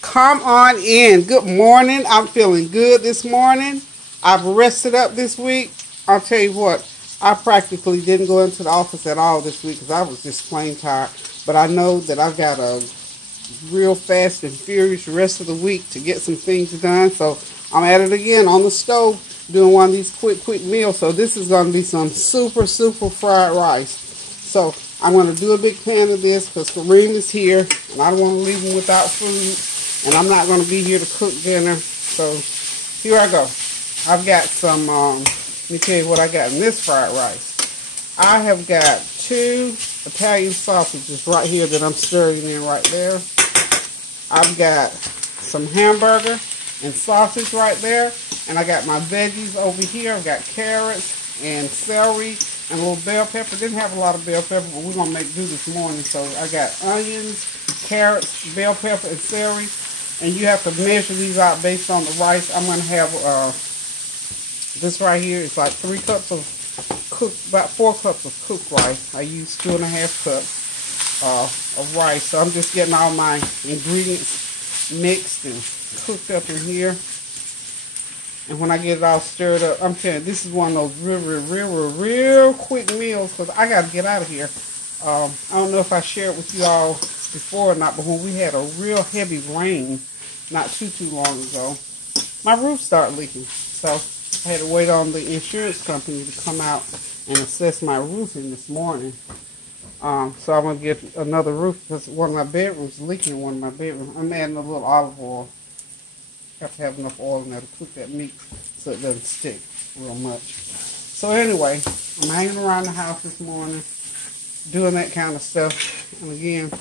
Come on in. Good morning. I'm feeling good this morning. I've rested up this week. I'll tell you what, I practically didn't go into the office at all this week because I was just plain tired. But I know that I've got a real fast and furious rest of the week to get some things done. So I'm at it again on the stove doing one of these quick meals. So this is going to be some super fried rice. So I'm going to do a big pan of this because Kareem is here and I don't want to leave him without food. And I'm not going to be here to cook dinner. So here I go. I've got some, let me tell you what I got in this fried rice. I have got 2 Italian sausages right here that I'm stirring in right there. I've got some hamburger and sausage right there. And I got my veggies over here. I've got carrots and celery and a little bell pepper. Didn't have a lot of bell pepper, but we're going to make do this morning. So I got onions, carrots, bell pepper, and celery. And you have to measure these out based on the rice. I'm going to have this right here is like 3 cups of cooked, about 4 cups of cooked rice. I use 2.5 cups of rice. So I'm just getting all my ingredients mixed and cooked up in here. And when I get it all stirred up, I'm telling you, this is one of those real quick meals because I got to get out of here. I don't know if I shared with you all before or not, but when we had a real heavy rain not too long ago, my roof started leaking. So I had to wait on the insurance company to come out and assess my roofing this morning. So I'm going to get another roof because one of my bedrooms is leaking in one of my bedrooms. I'm adding a little olive oil. Have to have enough oil in there to cook that meat so it doesn't stick real much. So anyway, I'm hanging around the house this morning, doing that kind of stuff. And again,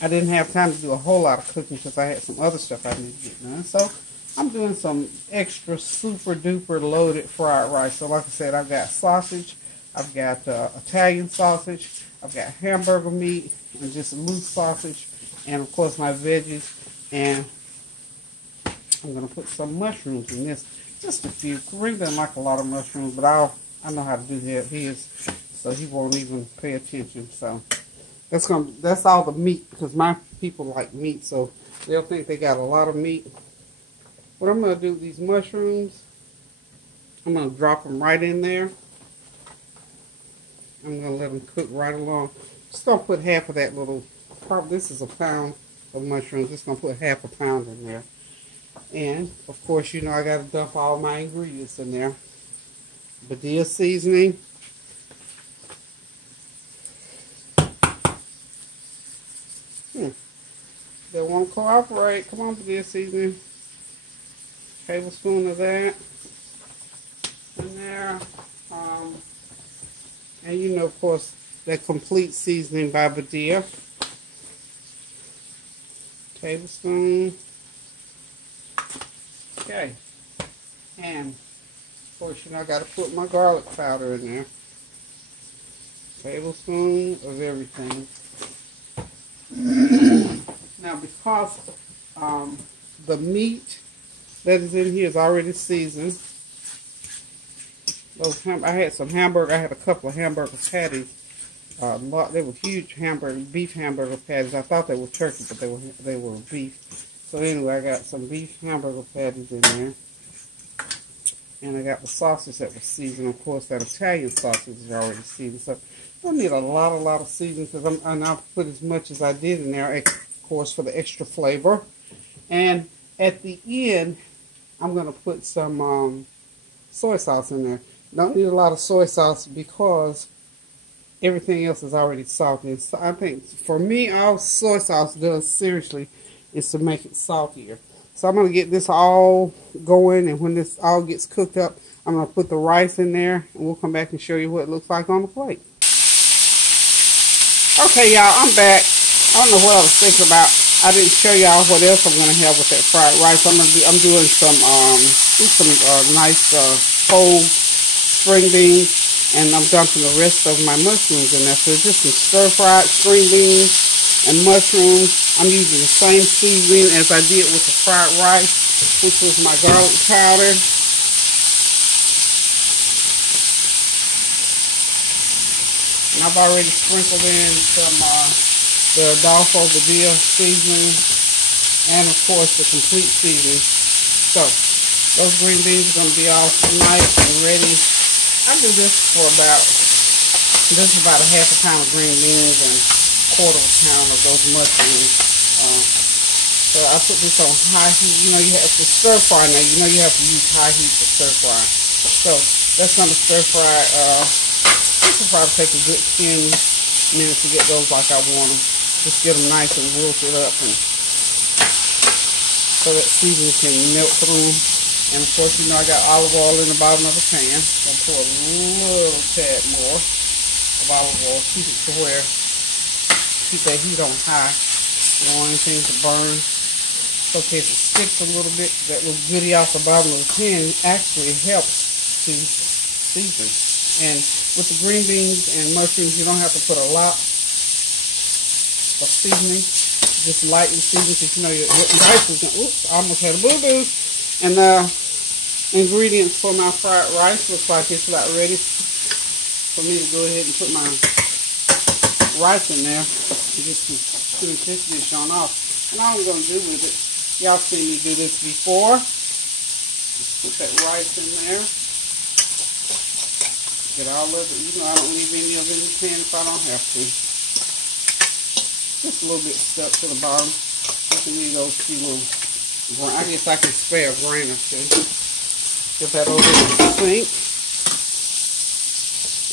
I didn't have time to do a whole lot of cooking because I had some other stuff I need to get done. So I'm doing some extra super duper loaded fried rice. So like I said, I've got sausage, I've got Italian sausage, I've got hamburger meat, and just loose sausage, and of course my veggies. And I'm going to put some mushrooms in this. Just a few. Kareem doesn't like a lot of mushrooms, but I know how to do that. So he won't even pay attention. So that's all the meat because my people like meat, so they'll think they got a lot of meat. What I'm going to do with these mushrooms, I'm going to drop them right in there. I'm going to let them cook right along. Just going to put half of that little, probably this is a pound of mushrooms. Just going to put half a pound in there. And, of course, you know I got to dump all my ingredients in there. Badia seasoning. They won't cooperate. Come on, Badia seasoning. Tablespoon of that in there. And, you know, of course, that complete seasoning by Badia. Tablespoon. Okay, and of course, you know, I got to put my garlic powder in there. Tablespoon of everything. Now, because the meat that is in here is already seasoned, I had some hamburger. I had a couple of hamburger patties. They were huge beef hamburger patties. I thought they were turkey, but they were beef. So anyway, I got some beef hamburger patties in there. And I got the sausage that was seasoned. Of course, that Italian sausage is already seasoned. So I don't need a lot of seasoning because I'll put as much as I did in there, of course, for the extra flavor. And at the end, I'm going to put some soy sauce in there. Don't need a lot of soy sauce because everything else is already salty. So I think, for me, all soy sauce does, seriously, is to make it saltier. So I'm going to get this all going, and when this all gets cooked up, I'm going to put the rice in there, and we'll come back and show you what it looks like on the plate. Okay, y'all, I'm back. I don't know what I was thinking about. I didn't show y'all what else I'm going to have with that fried rice. I'm doing some nice whole string beans, and I'm dumping the rest of my mushrooms in there. So just some stir-fried string beans and mushrooms. I'm using the same seasoning as I did with the fried rice, which was my garlic powder. And I've already sprinkled in some the Adolfo Badia seasoning and of course the complete seasoning. So those green beans are going to be all nice and ready. I do this for about a half a pound of green beans and a quarter of a pound of those mushrooms. So I put this on high heat. You know, you have to stir fry now. You know you have to use high heat to stir fry. So that's going to stir fry. This will probably take a good 10 minutes to get those like I want them. Just get them nice and wilted up, and so that seasoning can melt through. And of course, you know I got olive oil in the bottom of the pan. I'm gonna pour a little tad more of olive oil. Keep it to where, keep that heat on high. You don't want anything to burn. It's okay if it sticks a little bit. That little goodie off the bottom of the pan actually helps to season. And with the green beans and mushrooms, you don't have to put a lot of seasoning. Just lightly season, because you know your rice is gonna, oops, I almost had a boo-boo. And the ingredients for my fried rice looks like it's about ready for me to go ahead and put my rice in there and get some chili dish on off. And all I'm going to do with it, y'all seen me do this before. Just put that rice in there. Get all of it. You know I don't leave any of it in the pan if I don't have to. Just a little bit stuck to the bottom. You can leave those few little, I guess I can spare a grain or two. Get that over in the sink.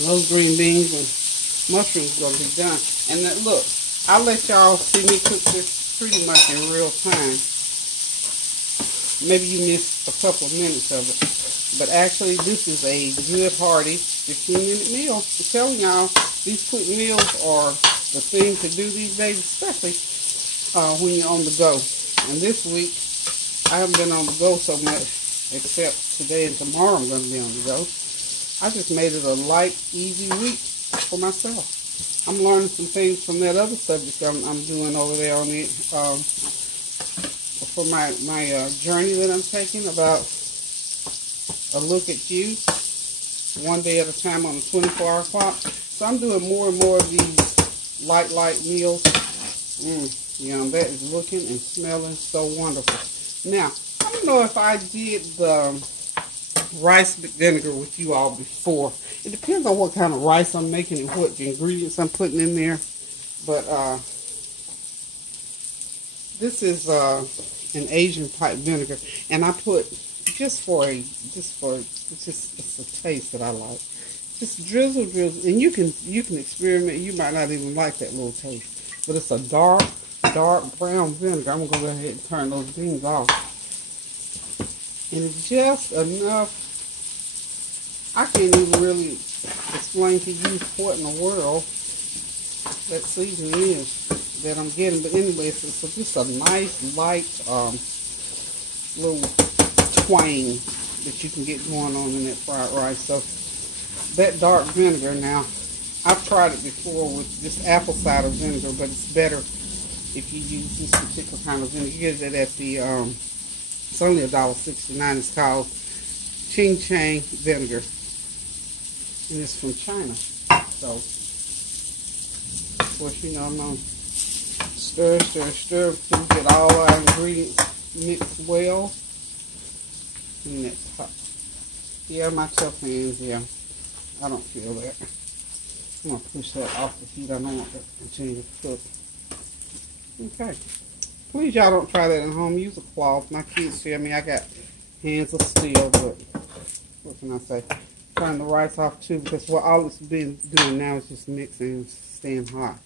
Those green beans and mushrooms are going to be done. And then, look, I'll let y'all see me cook this pretty much in real time. Maybe you missed a couple of minutes of it. But actually, this is a good, hearty 15-minute meal. I'm telling y'all, these quick meals are the thing to do these days, especially when you're on the go. And this week, I haven't been on the go so much, except today and tomorrow I'm going to be on the go. I just made it a light, easy week for myself. I'm learning some things from that other subject I'm doing over there on it, for my journey that I'm taking about a look at you, one day at a time on the 24-hour clock. So I'm doing more and more of these light meals. Yum, that is looking and smelling so wonderful. Now, I don't know if I did the rice vinegar with you all before. It depends on what kind of rice I'm making and what ingredients I'm putting in there. But this is an Asian type vinegar, and I put it's a taste that I like. Just drizzle, and you can experiment. You might not even like that little taste, but it's a dark brown vinegar. I'm gonna go ahead and turn those beans off, and it's just enough. I can't even really explain to you what in the world that seasoning is that I'm getting, but anyway, it's just a nice light little twang that you can get going on in that fried rice. So that dark vinegar, now I've tried it before with just apple cider vinegar, but it's better if you use this particular kind of vinegar. You get it at the it's only $1.69. It's called Ching Chang vinegar, and it's from China. So of course, you know, I'm gonna stir until we get all our ingredients mixed well. And that's hot. Yeah, my tough hands, yeah. I don't feel that. I'm going to push that off the heat. I don't want that to continue to cook. Okay. Please, y'all don't try that at home. Use a cloth. My kids tell me I got hands of steel, but what can I say? Turn the rice off too, because what all it's been doing now is just mixing and staying hot.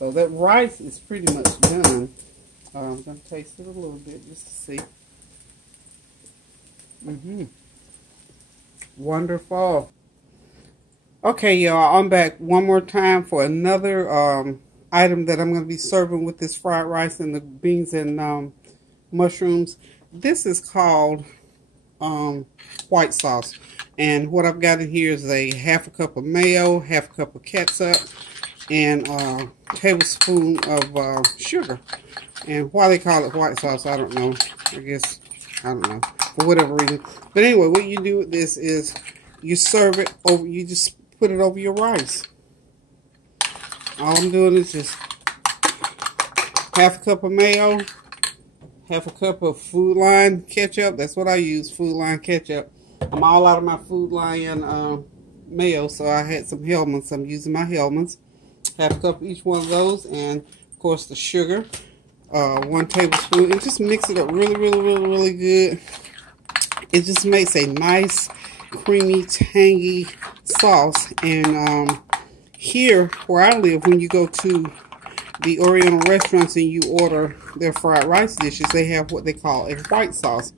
So that rice is pretty much done. I'm going to taste it a little bit just to see. Wonderful. Okay, y'all, I'm back one more time for another item that I'm going to be serving with this fried rice and the beans and mushrooms. This is called white sauce. And what I've got in here is a half a cup of mayo, half a cup of ketchup, and a tablespoon of sugar. And why they call it white sauce, I don't know. I don't know, for whatever reason. But anyway, what you do with this is you serve it over, you just put it over your rice. All I'm doing is just half a cup of mayo, half a cup of Food Line ketchup. That's what I use, Food Line ketchup. I'm all out of my Food Line mayo, so I had some Hellmann's. I'm using my Hellmann's. Half a cup of each one of those, and of course the sugar, 1 tablespoon, and just mix it up really good. It just makes a nice, creamy, tangy sauce. And here where I live, when you go to the Oriental restaurants and you order their fried rice dishes, they have what they call a white sauce.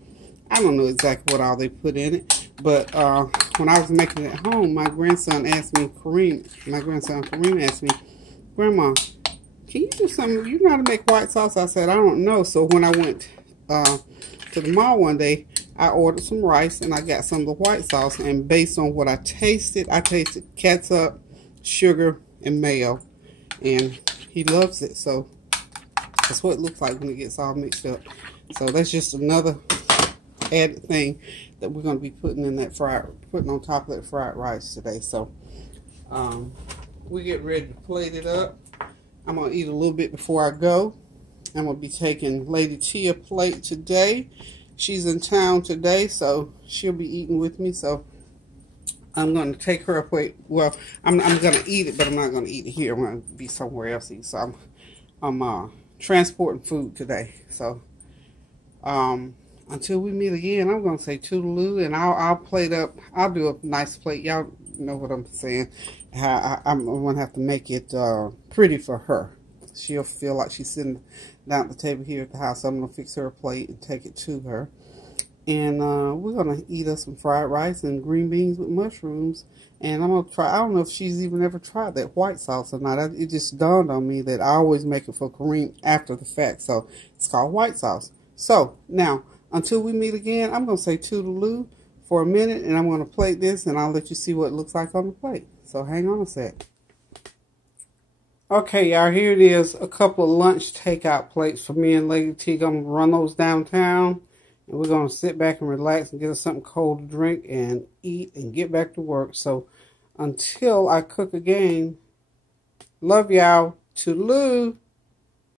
I don't know exactly what all they put in it, but when I was making it at home, my grandson Kareem asked me, Grandma, can you do something? You know how to make white sauce? I said, I don't know. So when I went to the mall one day, I ordered some rice and I got some of the white sauce. And based on what I tasted catsup, sugar, and mayo. And he loves it. So that's what it looks like when it gets all mixed up. So that's just another added thing that we're going to be putting on top of that fried rice today. So we get ready to plate it up. I'm going to eat a little bit before I go. I'm going to be taking Lady Tia plate today. She's in town today, so she'll be eating with me. So I'm going to take her a plate. Well, I'm going to eat it, but I'm not going to eat it here. I'm going to be somewhere else eat. So I'm transporting food today. So until we meet again, I'm going to say toodaloo, and I'll plate up. I'll do a nice plate. Y'all know what I'm saying. I'm going to have to make it pretty for her. She'll feel like she's sitting down at the table here at the house. So I'm going to fix her a plate and take it to her. And we're going to eat us some fried rice and green beans with mushrooms. And I'm going to try, I don't know if she's even ever tried that white sauce or not. It just dawned on me that I always make it for Kareem after the fact. So it's called white sauce. So now, until we meet again, I'm going to say toodaloo for a minute. And I'm going to plate this and I'll let you see what it looks like on the plate. So hang on a sec. Okay, y'all, here it is. A couple of lunch takeout plates for me and Lady T. I'm going to run those downtown. And we're going to sit back and relax and get us something cold to drink and eat and get back to work. So until I cook again, love y'all. Toodaloo.